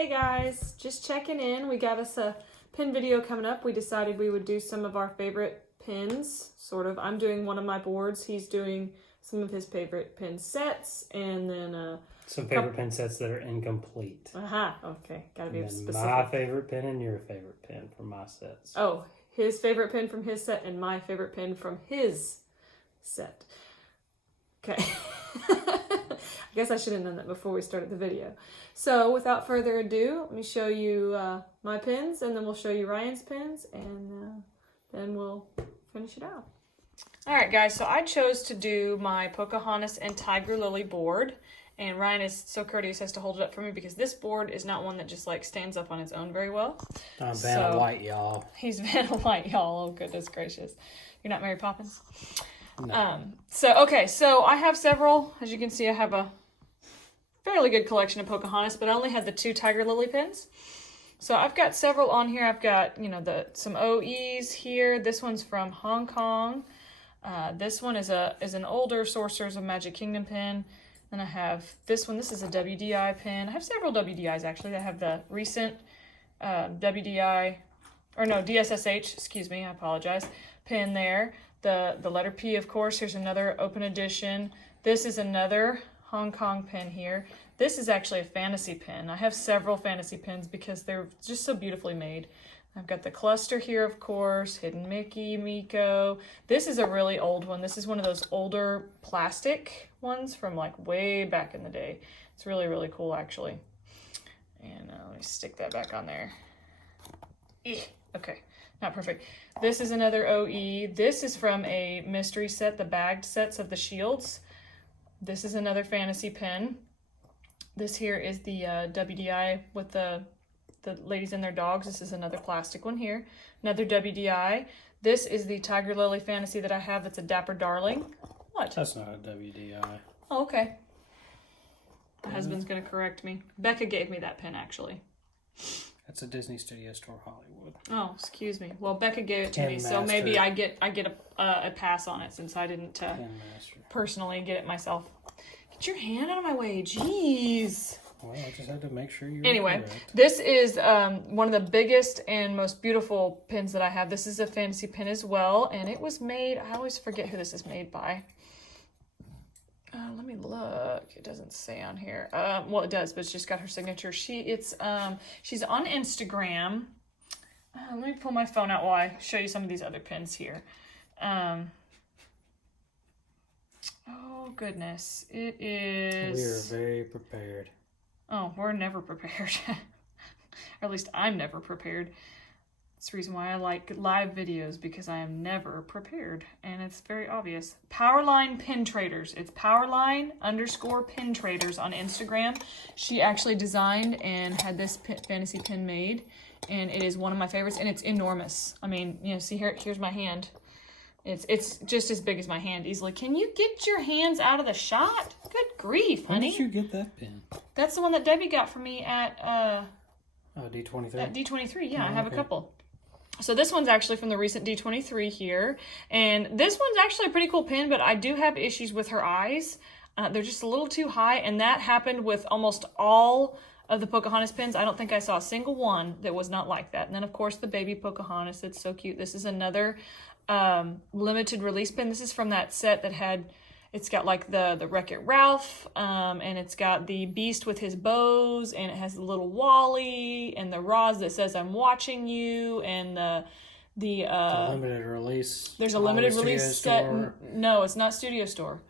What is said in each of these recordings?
Hey guys, just checking in. We got us a pin video coming up. We decided we would do some of our favorite pins, sort of. I'm doing one of my boards. He's doing some of his favorite pin sets, and then some favorite pin sets that are incomplete. Okay, gotta be and specific. My favorite pin and your favorite pin from my sets. Oh, his favorite pin from his set and my favorite pin from his set. Okay. I guess I should have done that before we started the video. So without further ado, let me show you my pins, and then we'll show you Ryan's pins, and then we'll finish it out. All right, guys, so I chose to do my Pocahontas and Tigerlily board, and Ryan is so courteous as to hold it up for me because this board is not one that just like stands up on its own very well. I'm Vanna White, y'all. He's Vanna White, y'all. Oh, goodness gracious. You're not Mary Poppins? No. So I have several. As you can see, I have a fairly good collection of Pocahontas, but I only had the 2 Tigerlily pins. So I've got several on here. I've got, some OEs here. This one's from Hong Kong. This one is an older Sorcerers of Magic Kingdom pin. Then I have this one. This is a WDI pin. I have several WDIs, actually. I have the recent DSSH, excuse me, I apologize, pin there. The letter P, of course. Here's another open edition. This is another Hong Kong pin here. This is actually a fantasy pin. I have several fantasy pins because they're just so beautifully made. I've got the cluster here, of course, Hidden Mickey, Miko. This is a really old one. This is one of those older plastic ones from like way back in the day. It's really, really cool, actually. And let me stick that back on there. Okay, not perfect. This is another OE. This is from a mystery set, the bagged sets of the shields. This is another fantasy pin. This here is the WDI with the ladies and their dogs. This is another plastic one here. Another WDI. This is the Tigerlily fantasy that I have. That's a Dapper Darling. What? That's not a WDI. Oh, okay. My husband's going to correct me. Becca gave me that pin, actually. That's a Disney Studio Store Hollywood. Oh, excuse me. Well, Becca gave it to me, so maybe I get a pass on it since I didn't personally get it myself. Get your hand out of my way, jeez. Well, I just had to make sure you. Anyway, correct. This is one of the biggest and most beautiful pins that I have. This is a fantasy pin as well, and it was made. I always forget who this is made by. Let me look. It doesn't say on here. Well, it does, but it's just got her signature. She's on Instagram. Let me pull my phone out while I show you some of these other pins here. Oh goodness, it is. We are very prepared. Oh, we're never prepared. Or at least I'm never prepared. That's the reason why I like live videos, because I am never prepared. And it's very obvious. Powerline Pin Traders. It's Powerline_Pin Traders on Instagram. She actually designed and had this fantasy pin made. And it is one of my favorites. And it's enormous. I mean, see here, here's my hand. It's just as big as my hand easily. Can you get your hands out of the shot? Good grief, honey. When did you get that pin? That's the one that Debbie got for me at D23. At D23, yeah, Oh, I have okay. a couple. So this one's actually from the recent D23 here. And this one's actually a pretty cool pin, but I do have issues with her eyes. They're just a little too high, and that happened with almost all of the Pocahontas pins. I don't think I saw a single one that was not like that. And then, of course, the baby Pocahontas. It's so cute. This is another limited release pin. This is from that set that had, it's got like the Wreck-It Ralph, and it's got the Beast with his bows, and it has the little Wally, and the Roz that says "I'm watching you," and the limited release. There's a limited release set. No, it's not Studio Store.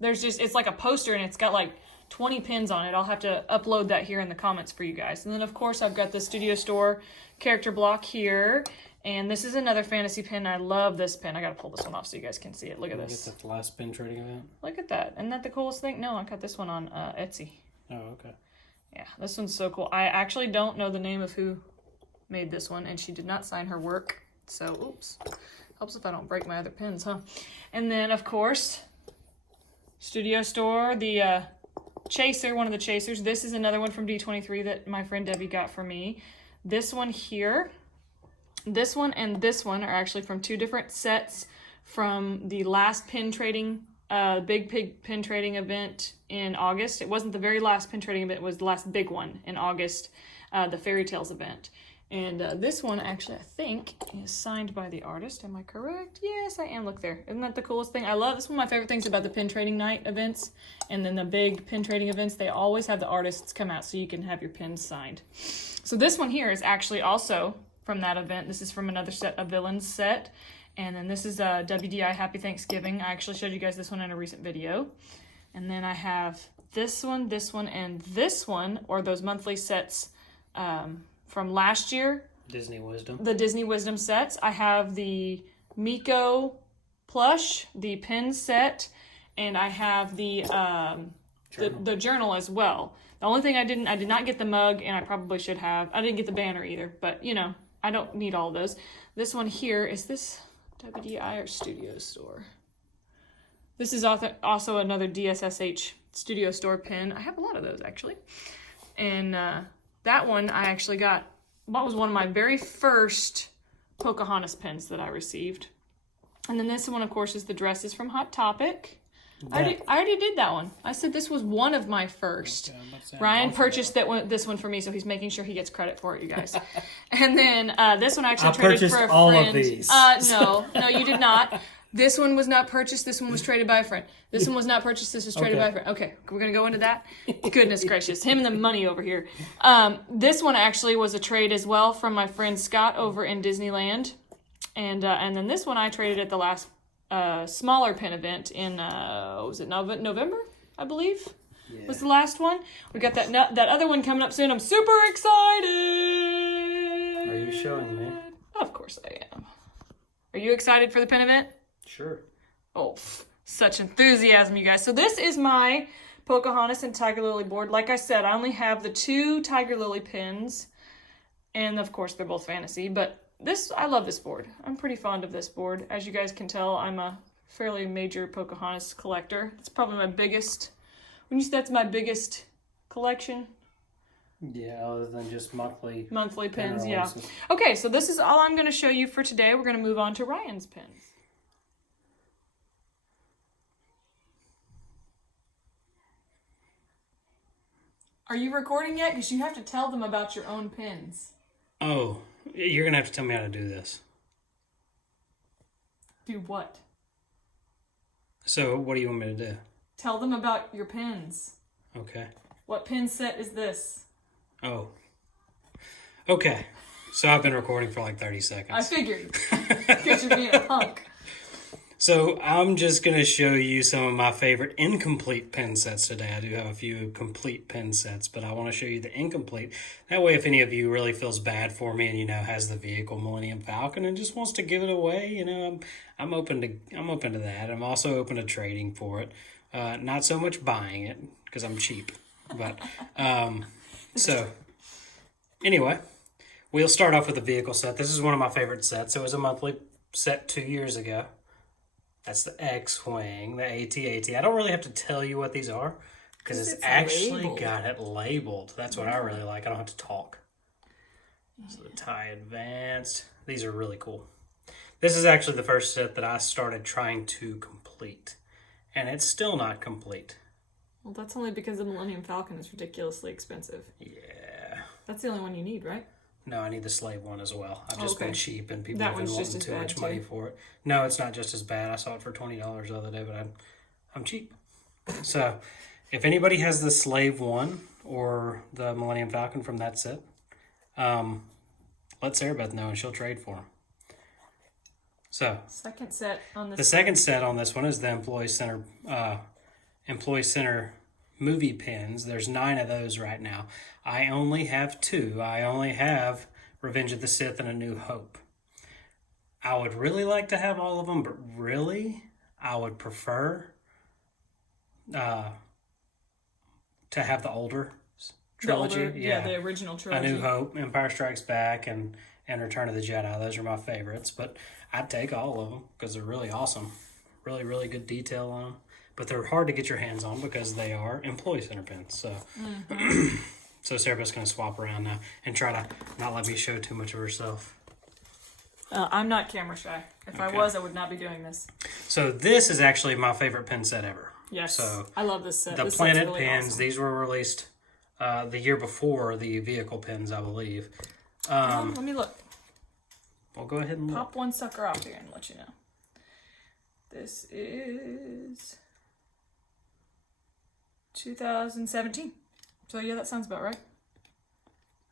It's like a poster, and it's got like 20 pins on it. I'll have to upload that here in the comments for you guys. And then, of course, I've got the Studio Store character block here. And this is another fantasy pin. I love this pin. I gotta pull this one off so you guys can see it. Look at this. Get the last pin trading event. Look at that. Isn't that the coolest thing? No, I got this one on Etsy. Oh, okay. Yeah, this one's so cool. I actually don't know the name of who made this one, and she did not sign her work. So, oops. Helps if I don't break my other pins, huh? And then, of course, Studio Store, the Chaser, one of the Chasers. This is another one from D23 that my friend Debbie got for me. This one here. This one and this one are actually from 2 different sets from the last pin trading big pig pin trading event in August. It wasn't the very last pin trading event, it was the last big one in August, the Fairy Tales event. And this one, actually, I think, is signed by the artist. Am I correct? Yes, I am. Look there. Isn't that the coolest thing? I love, this one of my favorite things about the pin trading night events and then the big pin trading events. They always have the artists come out so you can have your pins signed. So this one here is actually also from that event. This is from another set, a Villains set. And then this is a WDI Happy Thanksgiving. I actually showed you guys this one in a recent video. And then I have this one, and this one, or those monthly sets from last year. Disney Wisdom. The Disney Wisdom sets. I have the Miko plush, the pin set, and I have the journal as well. The only thing I did not get the mug, and I probably should have. I didn't get the banner either, but you know, I don't need all those. This one here, is this WDI or Studio Store? This is also another DSSH Studio Store pin. I have a lot of those actually. And that one I actually got, that was one of my very first Pocahontas pins that I received. And then this one, of course, is the dresses from Hot Topic. I already did that one. I said this was one of my first. Okay, Ryan purchased this one for me, so he's making sure he gets credit for it, you guys. And then this one I actually traded for a friend. All of these. No, you did not. This one was not purchased. This one was traded by a friend. This one was not purchased. This was traded by a friend. Okay, we're going to go into that. Goodness gracious. Him and the money over here. This one actually was a trade as well from my friend Scott over in Disneyland. And then this one I traded at the last smaller pin event in, was it November, I believe? Yeah. Was the last one. We got that other one coming up soon. I'm super excited. Are you showing me? Of course I am. Are you excited for the pin event? Sure. Oh, such enthusiasm, you guys. So this is my Pocahontas and Tigerlily board. Like I said, I only have the 2 Tigerlily pins. And of course, they're both fantasy. But I love this board. I'm pretty fond of this board. As you guys can tell, I'm a fairly major Pocahontas collector. It's probably my biggest, when you say that's my biggest collection. Yeah, other than just monthly pins, yeah. Okay, so this is all I'm going to show you for today. We're going to move on to Ryan's pins. Are you recording yet? Because you have to tell them about your own pins. Oh, you're going to have to tell me how to do this. Do what? So, what do you want me to do? Tell them about your pins. Okay. What pin set is this? Oh. Okay. So, I've been recording for like 30 seconds. I figured. Because you're being a punk. So, I'm just going to show you some of my favorite incomplete pin sets today. I do have a few complete pin sets, but I want to show you the incomplete. That way, if any of you really feels bad for me and, you know, has the vehicle Millennium Falcon and just wants to give it away, you know, I'm open to that. I'm also open to trading for it. Not so much buying it, because I'm cheap. But, so, anyway, we'll start off with the vehicle set. This is one of my favorite sets. It was a monthly set 2 years ago. That's the X-Wing, the AT-AT. I don't really have to tell you what these are because it's actually labeled. Got it labeled. That's what I really like. I don't have to talk. So the TIE Advanced. These are really cool. This is actually the first set that I started trying to complete. And it's still not complete. Well, that's only because the Millennium Falcon is ridiculously expensive. Yeah. That's the only one you need, right? No, I need the slave one as well. I've just been cheap and people have been wanting too much money for it. No, it's not just as bad. I saw it for $20 the other day, but I'm cheap. So, if anybody has the slave one or the Millennium Falcon from that set, let Sarah Beth know and she'll trade for them. So, second set on this. The second set on this one is the Employee Center movie pins. There's 9 of those right now. I only have 2. I only have Revenge of the Sith and A New Hope. I would really like to have all of them, but really, I would prefer to have the older trilogy. The original trilogy. A New Hope, Empire Strikes Back, and Return of the Jedi. Those are my favorites, but I'd take all of them because they're really awesome. Really, really good detail on them. But they're hard to get your hands on because they are Employee Center pins. So, so Sarah's going to swap around now and try to not let me show too much of herself. I'm not camera shy. If I was, I would not be doing this. So this is actually my favorite pin set ever. Yes. So I love this set. the This Planet set's really pins, awesome. these were released the year before the vehicle pins, I believe. Let me look. We'll go ahead and look. Pop one sucker off here and let you know. This is 2017. So yeah, that sounds about right.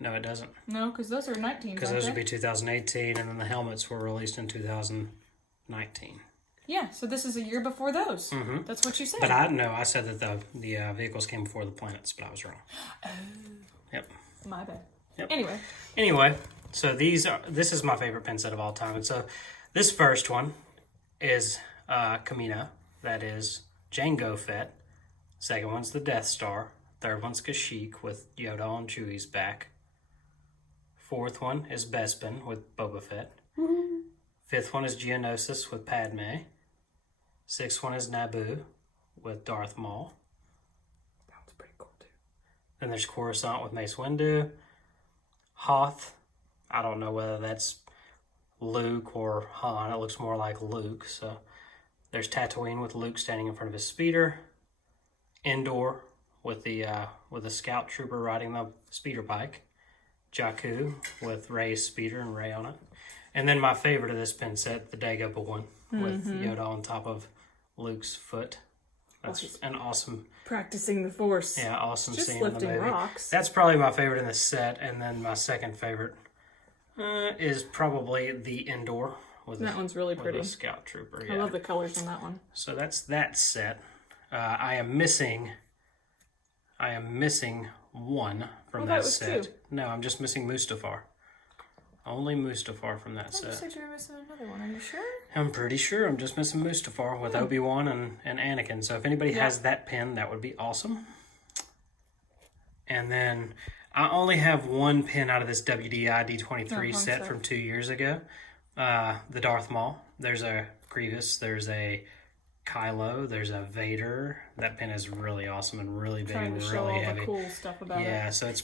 No, it doesn't. No, because those are 19. Because those would be 2018, and then the helmets were released in 2019. Yeah, so this is a year before those. Mm-hmm. That's what you said. But I said that the vehicles came before the planets, but I was wrong. Oh. Yep. My bad. Yep. Anyway, so this is my favorite pin set of all time. And so this first one is Kamina. That is Jango Fett. Second one's the Death Star. Third one's Kashyyyk with Yoda on Chewie's back. Fourth one is Bespin with Boba Fett. Mm-hmm. Fifth one is Geonosis with Padme. Sixth one is Naboo with Darth Maul. that one's pretty cool too. Then there's Coruscant with Mace Windu. Hoth, I don't know whether that's Luke or Han. It looks more like Luke. So there's Tatooine with Luke standing in front of his speeder. Endor with the scout trooper riding the speeder bike. Jakku with Rey's speeder and Rey on it. And then my favorite of this pin set, the Dagobah one with Yoda on top of Luke's foot. That's an awesome... Practicing the Force. Yeah, awesome Just scene in the lifting movie. rocks. That's probably my favorite in the set, and then my second favorite is probably the Endor with That one's really pretty. With a scout trooper. Yeah. I love the colors on that one. So that's that set. I am missing one from that was set. two. No, I'm just missing Mustafar. Only Mustafar from that You set. said you were missing another one. Are you sure? I'm pretty sure I'm just missing Mustafar with Obi-Wan and Anakin. So if anybody has that pin, that would be awesome. And then I only have one pin out of this WDI D23 set from 2 years ago. The Darth Maul. There's a Grievous. There's a Kylo. There's a Vader. That pin is really awesome and really big Trying and to really show all heavy. the cool stuff about it. Yeah, so it's...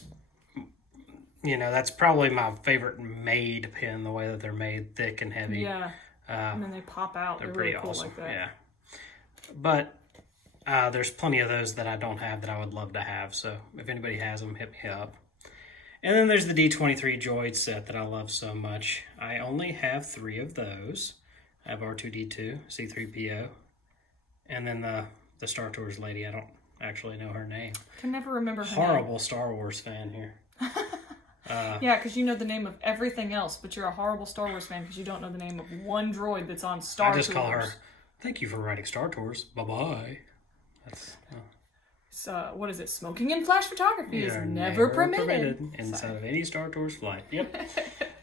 that's probably my favorite made pin, the way that they're made, thick and heavy. Yeah. And then they pop out. They're pretty really cool awesome. like that. Yeah. But there's plenty of those that I don't have that I would love to have. So if anybody has them, hit me up. And then there's the D23 Droid set that I love so much. I only have 3 of those. I have R2-D2, C-3PO, and then the Star Tours lady. I don't actually know her name. I can never remember her Horrible Star Wars fan here. Yeah, because you know the name of everything else, but you're a horrible Star Wars fan because you don't know the name of one droid that's on Star Tours. I just call her, thank you for writing Star Tours. Bye-bye. That's... So, what is it? Smoking and flash photography is You're never permitted. Inside of any Star Tours flight. Yep.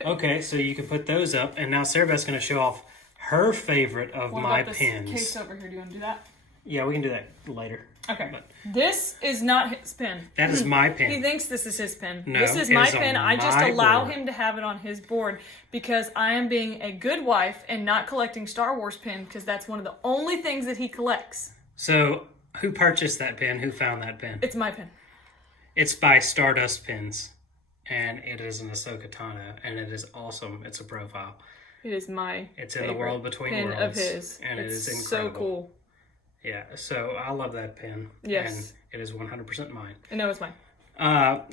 Okay, so you can put those up, and now Sarah Beth's going to show off her favorite of my pins. Case over here. Do you want to do that? Yeah, we can do that later. Okay. This is not his pin. That is my pin. He thinks this is his pin. No, this is my it is pin. on I just my allow board. him to have it on his board because I am being a good wife and not collecting Star Wars pin because that's one of the only things that he collects. So, who purchased that pin? Who found that pin? It's my pin. It's by Stardust Pins, and it is an Ahsoka Tano, and it is awesome. It's a profile. It is my It's in the World Between pin Worlds. of his. And it's it is incredible. so cool. Yeah, so I love that pin. Yes. And it is 100% mine. And that was mine.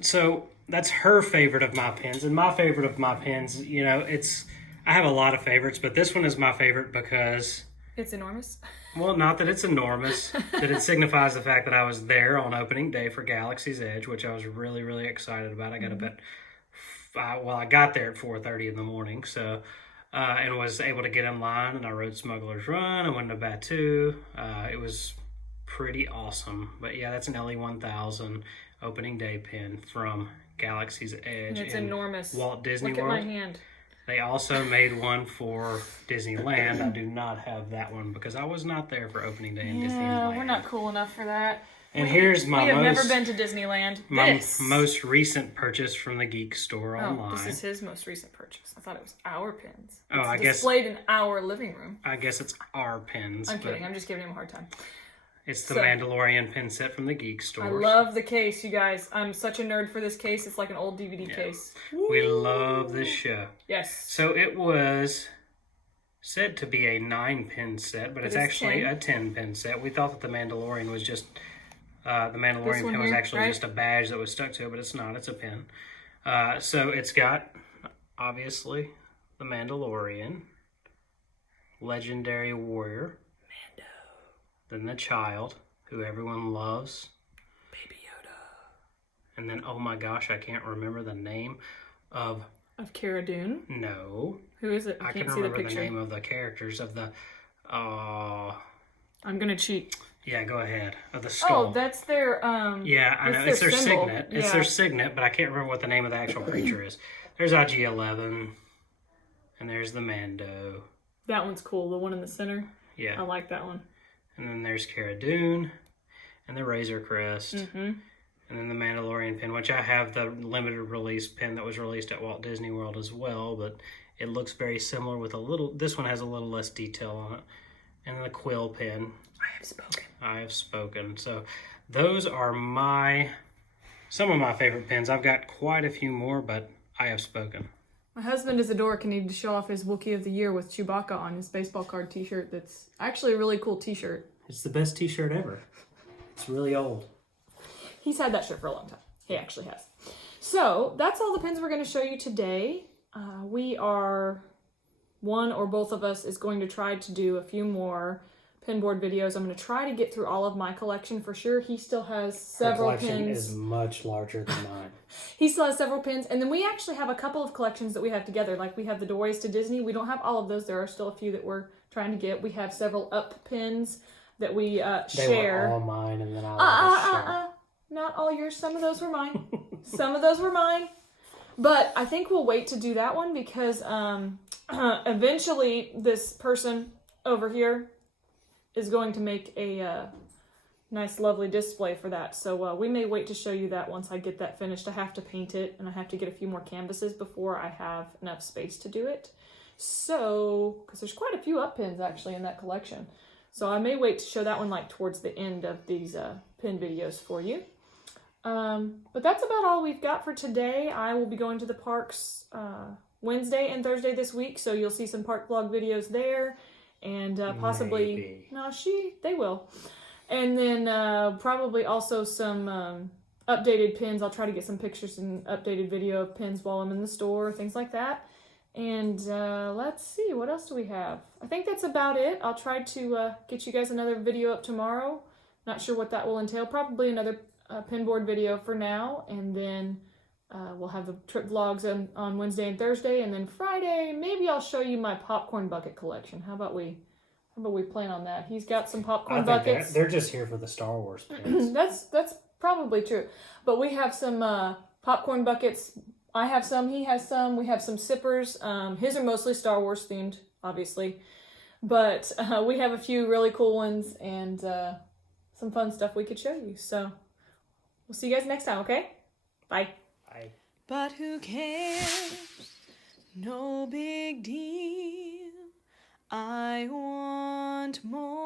So that's her favorite of my pins. And my favorite of my pins, I have a lot of favorites, but this one is my favorite because... It's enormous. Well, not that it's enormous, that it signifies the fact that I was there on opening day for Galaxy's Edge, which I was really, really excited about. I got up at... I got there at 4:30 in the morning, so... and was able to get in line, and I rode Smuggler's Run. I went to Batuu. It was pretty awesome. But yeah, that's an LE1000 opening day pin from Galaxy's Edge. And it's enormous. Walt Disney Look World. at my hand. They also made one for Disneyland. I do not have that one because I was not there for opening day in Disneyland. Yeah, we're not cool enough for that. And here's my We have never been to Disneyland. most recent purchase from the Geek Store online. This is his most recent purchase. I thought it was our pins. Oh, It's I guess displayed in our living room. I guess it's our pins. I'm kidding. I'm just giving him a hard time. It's the Mandalorian pin set from the Geek Store. I love the case, you guys. I'm such a nerd for this case. It's like an old DVD case. We love this show. Yes. So it was said to be a 9-pin set, but it's actually 10. A 10-pin set. We thought that the Mandalorian was just the Mandalorian pin was actually just a badge that was stuck to it, but it's not. It's a pin. So it's got obviously the Mandalorian, legendary warrior, Mando, then the child who everyone loves, Baby Yoda, and then oh my gosh, I can't remember the name of Cara Dune. No. Who is it? I can remember the name of the characters of the. I'm gonna cheat. Yeah, go ahead. Of the skull. Oh, that's their. Yeah, I know. It's their signet. It's their signet, but I can't remember what the name of the actual creature is. There's IG-11, and there's the Mando. That one's cool. The one in the center. Yeah, I like that one. And then there's Cara Dune, and the Razor Crest. Mm-hmm. And then the Mandalorian pin, which I have the limited release pin that was released at Walt Disney World as well, but it looks very similar with a little, this one has a little less detail on it. And then the Quill pin. I have spoken. So those are some of my favorite pins. I've got quite a few more, but I have spoken. My husband is a dork and needed to show off his Wookiee of the Year with Chewbacca on his baseball card t-shirt. That's actually a really cool t-shirt. It's the best t-shirt ever. It's really old. He's had that shirt for a long time. He actually has. So that's all the pins we're going to show you today. One or both of us is going to try to do a few more pin board videos. I'm going to try to get through all of my collection for sure. He still has several pins. Her collection is much larger than mine. He still has several pins. And then we actually have a couple of collections that we have together. Like we have the Doorways to Disney. We don't have all of those. There are still a few that we're trying to get. We have several Up pins that we share. They were all mine and then I'll Not all yours. Some of those were mine. Some of those were mine. But I think we'll wait to do that one because eventually this person over here is going to make a nice, lovely display for that. So we may wait to show you that once I get that finished. I have to paint it and I have to get a few more canvases before I have enough space to do it. So, because there's quite a few Up pins actually in that collection. So I may wait to show that one like towards the end of these pin videos for you. But that's about all we've got for today. I will be going to the parks Wednesday and Thursday this week, so you'll see some park vlog videos there, and possibly they will, and then probably also some updated pins. I'll try to get some pictures and updated video of pins while I'm in the store, things like that. And let's see, what else do we have? I think that's about it. I'll try to get you guys another video up tomorrow. Not sure what that will entail. Probably another pin board video for now, and then we'll have the trip vlogs on Wednesday and Thursday, and then Friday maybe I'll show you my popcorn bucket collection. How about we plan on that? He's got some popcorn buckets. They're just here for the Star Wars pins. That's probably true, but we have some popcorn buckets. I have some, he has some. We have some sippers. His are mostly Star Wars themed, obviously, but we have a few really cool ones and some fun stuff we could show you. So we'll see you guys next time, okay? Bye. Bye. But who cares? No big deal. I want more.